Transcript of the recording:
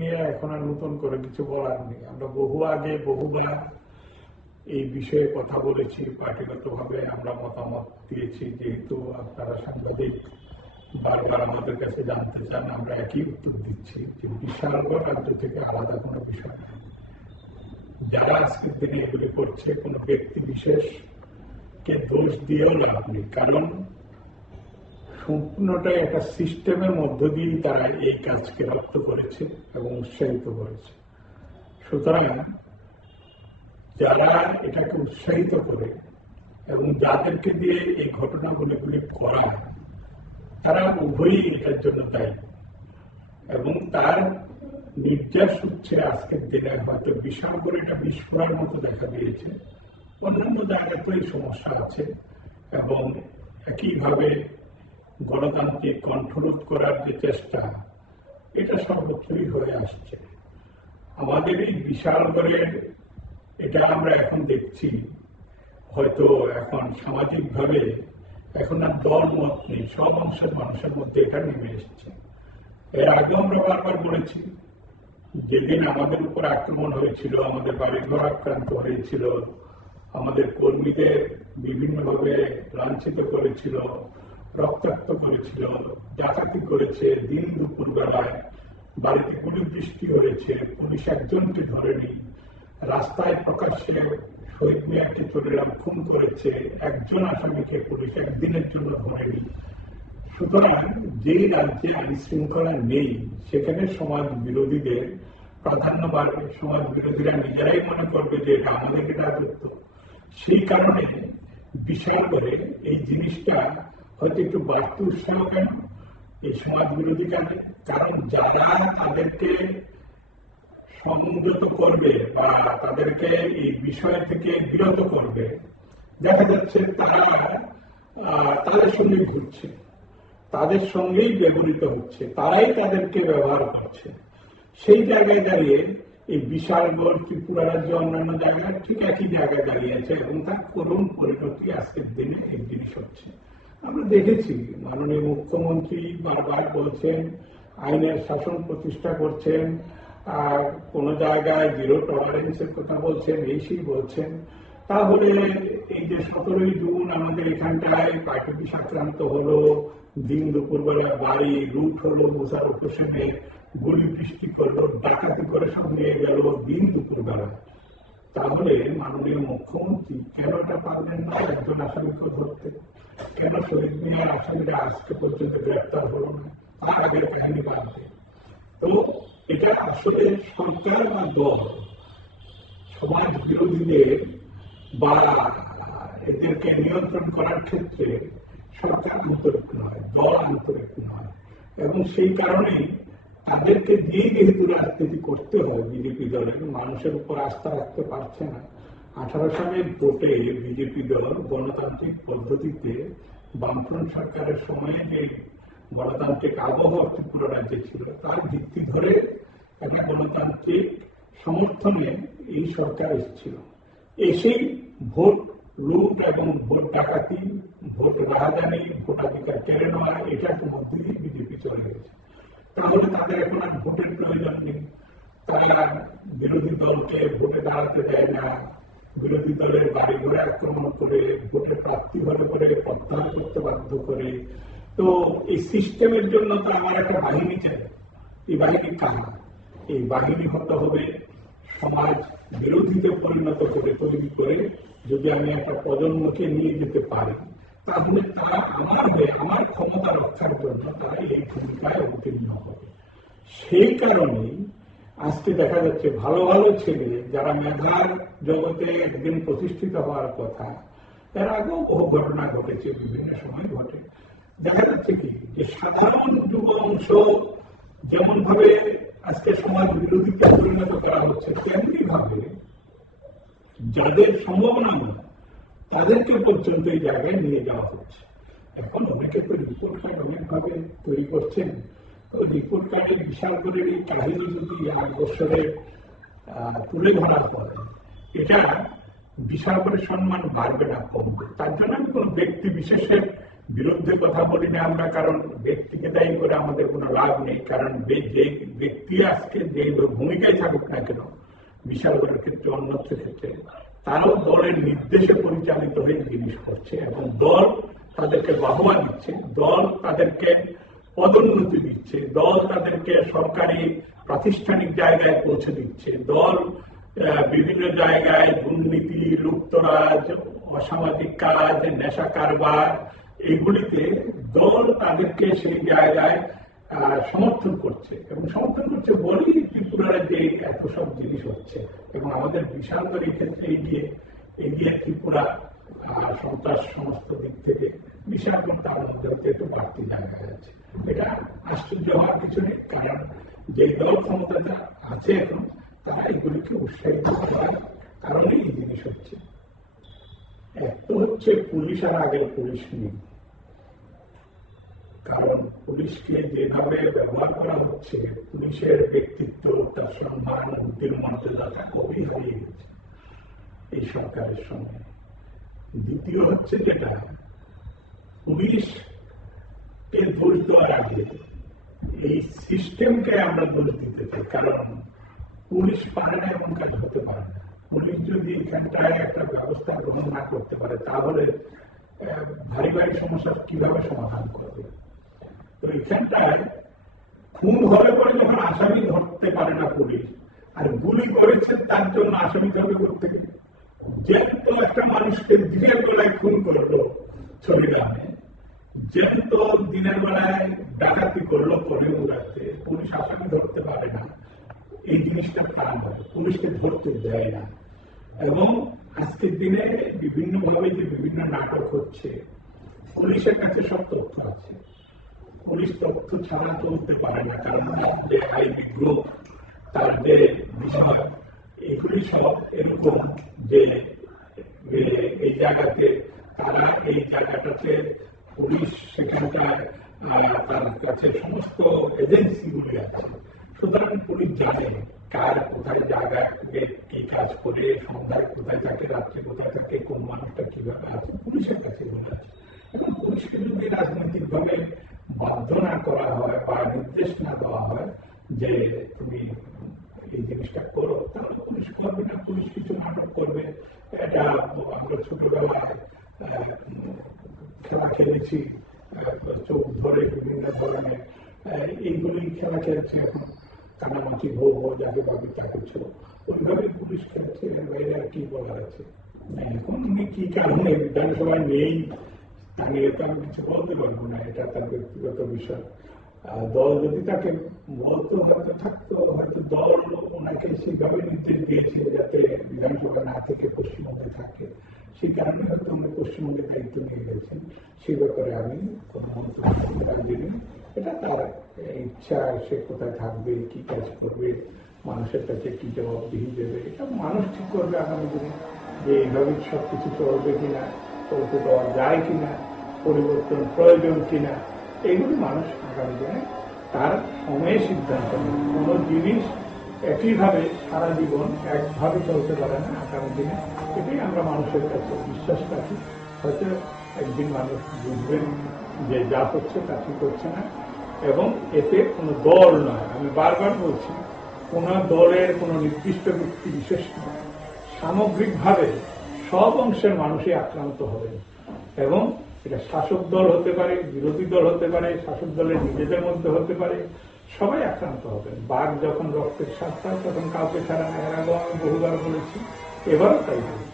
নিয়ে এখন আর নতুন করে কিছু বলার নেই। আমরা বহু আগে বহুবার এই বিষয়ে কথা বলেছি, পার্টিগতভাবে আমরা মতামত দিয়েছি। যেহেতু আপনারা সাংবাদিক বারবার আমাদের কাছে জানতে চান, আমরা একই উত্তর দিচ্ছি যে বিশালগড় রাজ্য থেকে আলাদা কোনো বিষয় নেই। যারা আজকের দিনে এগুলি করছে কোনো ব্যক্তি বিশেষকে দোষ দিয়েও লাভ নেই, কারণ সম্পূর্ণটাই একটা সিস্টেমের মধ্য দিয়েই তারা এই কাজকে রপ্ত করেছে এবং উৎসাহিত করেছে। সুতরাং যারা এটাকে উৎসাহিত করে এবং যাদেরকে দিয়ে এই ঘটনাগুলি করায়, তারা উভয়ই এটার জন্য দায়ী এবং তার নির্যাস হচ্ছে আজকের দিনে হয়তো বিশাল করে এটা বিস্ফোরণের মতো দেখা দিয়েছে। অন্যান্য জায়গাতেই সমস্যা আছে এবং একইভাবে গণতান্ত্রিক কণ্ঠরোধ করার যে চেষ্টা, এটা সর্বত্রই হয়ে আসছে। আমাদের এই বিশালগড়ের এটা আমরা এখন দেখছি, হয়তো এখন সামাজিকভাবে এখন আর দল মত নেই, সব অংশের মানুষের মধ্যে এটা নেমে এসছে। এর আগেও আমরা বারবার বলেছি, যেদিন আমাদের উপর আক্রমণ হয়েছিল, আমাদের বাড়িঘর আক্রান্ত হয়েছিল, আমাদের কর্মীদের বিভিন্নভাবে লাঞ্ছিত করেছিল, রক্তাক্ত করেছিল, ডাকাতি করেছে, দিন দুপুর বেলায় বাড়িতে গুলি বৃষ্টি হয়েছে, পুলিশ একজনকে ধরেনি, রাস্তায় প্রকাশ্যে শহীদ মিয়াকে চোরেরা খুন করেছে, একজন আসামিকে পুলিশ একদিনের জন্য ধরেনি। সুতরাং যে রাজ্যে আইন শৃঙ্খলা নেই সেখানে সমাজ বিরোধীদের প্রাধান্য বাড়বে, সমাজ বিরোধীরা নিজেরাই মনে করবে যে এটা আমাদেরকে রাজত্ব। সেই কারণে বিশাল করে এই জিনিসটা হয়তো একটু বাড়তি উৎসাহ কেন এই সমাজ বিরোধী কাজে, কারণ যারা তাদেরকে সংযত করবে বা তাদেরকে এই বিষয় থেকে বিরত করবে, দেখা যাচ্ছে তারা তাদের সঙ্গে ঘুরছে, তাদের সঙ্গেই ব্যবহৃত হচ্ছে, তারাই তাদেরকে ব্যবহার করছে। সেই জায়গায় দাঁড়িয়ে এই বিশালগড়, ত্রিপুরা রাজ্য, অন্যান্য জায়গায় ঠিক একই জায়গায় দাঁড়িয়েছে এবং তার করুণ পরিণতি আজকের দিনে এই জিনিস হচ্ছে। আমরা দেখেছি মাননীয় মুখ্যমন্ত্রী বারবার বলছেন আইনের শাসন প্রতিষ্ঠা করছেন, আর কোন জায়গায় জিরো টলারেন্সের কথা বলছেন, এই সেই বলছেন। তাহলে এই যে 17ই জুন আমাদের এখানটায় পার্টি আক্রান্ত হলো, দিন দুপুরবেলা বাড়ি রুট হলো, মুশারফ হোসেনের গুলি বৃষ্টি করলো, ডাকাতি করে সব নিয়ে গেল দিন দুপুরবেলা, তাহলে মাননীয় মুখ্যমন্ত্রী কেন এটা পারলেন না একজন আসামিকে ধরতে? কেন শহীদ মিয়ার আসামিরা আজকে পর্যন্ত গ্রেপ্তার হলো না? তার আগের কাহিনী বাদে। তো এটা আসলে সরকার বা দল সমাজ বিরোধীদের বা এদেরকে নিয়ন্ত্রণ করার ক্ষেত্রে সরকার আন্তরিক নয়, দল আন্তরিক নয়, এবং সেই কারণেই তাদেরকে দিয়ে যেহেতু রাজনীতি করতে হয়, বিজেপি দলের মানুষের উপর আস্থা রাখতে পারছে না। 18 সালের ভোটে বিজেপি দল গণতান্ত্রিক পদ্ধতিতে বামফ্রন্ট সরকারের সময়ে যে গণতান্ত্রিক আবহাওয়া ত্রিপুরা রাজ্যে ছিল তার ভিত্তি ধরে একটা গণতান্ত্রিক সমর্থনে এই সরকার এসেছিল। এসেই ভোট লুট এবং ভোট ডাকাতি, ভোট রাহাজানি, ভোটাধিকার কেড়ে নেওয়া, এটার মধ্যে দিয়ে বিজেপি চলে গেছে। তাহলে তাদের এখন আর ভোটের প্রয়োজন নেই, তারা বিরোধী দলকে ভোটে দাঁড়াতে দেয় না, বিরোধী দলের বাড়ি ঘরে আক্রমণ করে, ভোটে প্রার্থী হলে করে প্রত্যাহার করতে বাধ্য করে। তো এই সিস্টেমের জন্য তো আমার একটা বাহিনী চাই। এই বাহিনী কারা? এই বাহিনী হতে হবে সমাজ বিরোধীতে পরিণত করে, তৈরি করে যদি আমি একটা প্রজন্মকে নিয়ে যেতে পারি, তাহলে তারা আমার ক্ষমতা রক্ষার জন্য তারা এই ভূমিকায় অবতীর্ণ হবে। সেই কারণেই আজকে দেখা যাচ্ছে ভালো ভালো ছেলে যারা মেধার জগতে একদিন প্রতিষ্ঠিত হওয়ার কথা, এর আগেও বহু ঘটনা ঘটেছে, বিভিন্ন সময় ঘটে। দেখা যাচ্ছে কি যে সাধারণ যুব অংশ যেমন ভাবে আজকে সমাজ বিরোধীকে পরিণত করা হচ্ছে, তেমনি ভাবে যাদের সম্ভাবনা নেই তাদেরকে পর্যন্ত এই জায়গায় নিয়ে যাওয়া হচ্ছে। এখন অনেকে তো রিপোর্ট কার্ড অনেকভাবে তৈরি করছেন। তো রিপোর্ট কার্ডের বিশাল করে এই কাহিনী যদি 8 বছরে তুলে ধরা হয়, এটা বিশাল করে সম্মান বাড়বে না, কমবে। তার জন্য আমি কোনো ব্যক্তি বিশেষের বিরুদ্ধে কথা বলি না আমরা, কারণ ব্যক্তিকে দায়ী করে আমাদের কোনো লাভ নেই। কারণ যে ব্যক্তি আজকে যে ভূমিকায় থাকুক না কেন, বিশাল দলের ক্ষেত্রে অন্যত্র ক্ষেত্রে, তারাও দলের নির্দেশে পরিচালিত হয়ে জিনিস করছে এবং দল তাদেরকে বাহবা দিচ্ছে, দল তাদেরকে পদোন্নতি দিচ্ছে, দল তাদেরকে সরকারি প্রাতিষ্ঠানিক জায়গায় পৌঁছে দিচ্ছে, দল বিভিন্ন জায়গায় দুর্নীতি, লুপ্তরাজ, অসামাজিক কাজ, নেশা কারবার, এইগুলিতে দল তাদেরকে সেই জায়গায় সমর্থন করছে এবং সমর্থন করছে বলেই ত্রিপুরার যে এত সব জিনিস হচ্ছে। এবং আমাদের বিশাল করে এই ক্ষেত্রে এগিয়ে ত্রিপুরা সন্ত্রাস সমস্ত দিক থেকে বিশাল তার মধ্যে একটু বাড়তি জায়গা আছে। এটা আশ্চর্য হওয়ার কিছু নেই, কারণ যে দল ক্ষমতাটা আছে এখন তারা এগুলিকে উৎসাহিত করার কারণে এই জিনিস হচ্ছে। এক তো হচ্ছে পুলিশ আর আগের পুলিশ নেই, কারণ পুলিশকে যেভাবে ব্যবহার করা হচ্ছে, পুলিশের ব্যক্তিত্ব, তার সম্মান, বুদ্ধির মর্যাদাটা কবি হারিয়ে গেছে এই সরকারের সঙ্গে। দ্বিতীয় হচ্ছে যেটা, পুলিশকে দোষ দেওয়ার আগে এই সিস্টেমকে আমরা দোষ দিতে চাই, কারণ পুলিশ পারে না এমন কাজ হতে পারে না। পুলিশ যদি এখানটায় একটা ব্যবস্থা গ্রহণ না করতে পারে, তাহলে ভারী ভারী সমস্যা কিভাবে সমাধান করবে? তো এখানটায় খুন হলে পরে যখন আসামি ধরতে পারে না পুলিশ, আর গুলি করেছে তার জন্য আসামি ধরবে করতে, যেহেতু একটা মানুষকে দিনের বেলায় খুন করলো চরিগ্রামে, যেহেতু দিনের বেলায় ডাকাতি করলো করে উড়াতে, পুলিশ আসামি ধরতে পারে না, এই জিনিসটা খারাপ হয়, পুলিশকে ধরতে দেয় না। এবং আজকের দিনে বিভিন্নভাবে যে বিভিন্ন নাটক হচ্ছে, পুলিশের কাছে সব তথ্য আছে, পুলিশ তথ্য ছাড়া চলতে পারে না, কারণ তার যে আইনি গ্রুপ, তার যে বিষয়, এগুলি সব এরকম যে এই জায়গাতে তারা এই জায়গাটাতে পুলিশ সেখানটায় তার কাছে সমস্ত এজেন্সিগুলি আছে, সুতরাং পুলিশ জানে কার কোথায় জায়গায় কি কাজ করে, সন্ধ্যায় কোথায় থাকে, রাত্রে কোথায় থাকে, কোন মানুষটা কিভাবে আছে, পুলিশের কাছে বলে আছে। এখন পুলিশকে যদি রাজনৈতিকভাবে বাধ্য না করা হয় বা নির্দেশ না দেওয়া হয় যে তুমি এই জিনিসটা করো, তাহলে পুলিশ করবে না, পুলিশ কিছু নাটক করবে। এটা আমরা ছোটবেলায় খেলা খেলেছি, চোখ ধরে বিভিন্ন ধরনের এইগুলি খেলা খেলছে, এখন কানামাছি ভো ভো যাকে ভাবি তাকে ছিল, ওইভাবে পুলিশ খেলছে, বাইরে আর কি বলার আছে। এখন উনি কি কারণে বিধানসভায় নেই তা নিয়ে তো আমি কিছু বলতে পারবো না, এটা তার ব্যক্তিগত বিষয়। দল যদি তাকে বলতো হয়তো থাকতো, হয়তো দল ওনাকে সেইভাবে নির্দেশ দিয়েছে যাতে বিধানসভা না থেকে পশ্চিমবঙ্গে থাকে, সেই কারণে হয়তো আমরা পশ্চিমবঙ্গে দায়িত্ব নিয়ে গেছেন। সেই ব্যাপারে আমি কোনো মন্তব্য দিইনি, এটা তার ইচ্ছা, সে কোথায় থাকবে, কি কাজ করবে, মানুষের কাছে কি জবাবদিহি দেবে, এটা মানুষ ঠিক করবে আগামী দিনে, যে এইভাবে সবকিছু চলবে কিনা, চলতে দেওয়া যায় কিনা, পরিবর্তন প্রয়োজন কিনা, এইগুলি মানুষ আগামী দিনে তার সময়ে সিদ্ধান্ত নেবে। কোনো জিনিস একইভাবে সারা জীবন একভাবে চলতে পারে না আগামী দিনে, এটাই আমরা মানুষের কাছে বিশ্বাস রাখি। হয়তো একদিন মানুষ বুঝবেন যে যা হচ্ছে তা ঠিক হচ্ছে না, এবং এতে কোনো দল নয়, আমি বারবার বলছি, কোন দলের কোনো নির্দিষ্ট ব্যক্তি বিশেষ নয়, সামগ্রিকভাবে সব অংশের মানুষই আক্রান্ত হবেন। এবং এটা শাসক দল হতে পারে, বিরোধী দল হতে পারে, শাসক দলের নিজেদের মধ্যে হতে পারে, সবাই আক্রান্ত হবেন। বাঘ যখন রক্তের স্বাদ পায় তখন কাউকে ছাড়া না, এর আগেও আমি বহুবার বলেছি, এবারও তাই বলছি।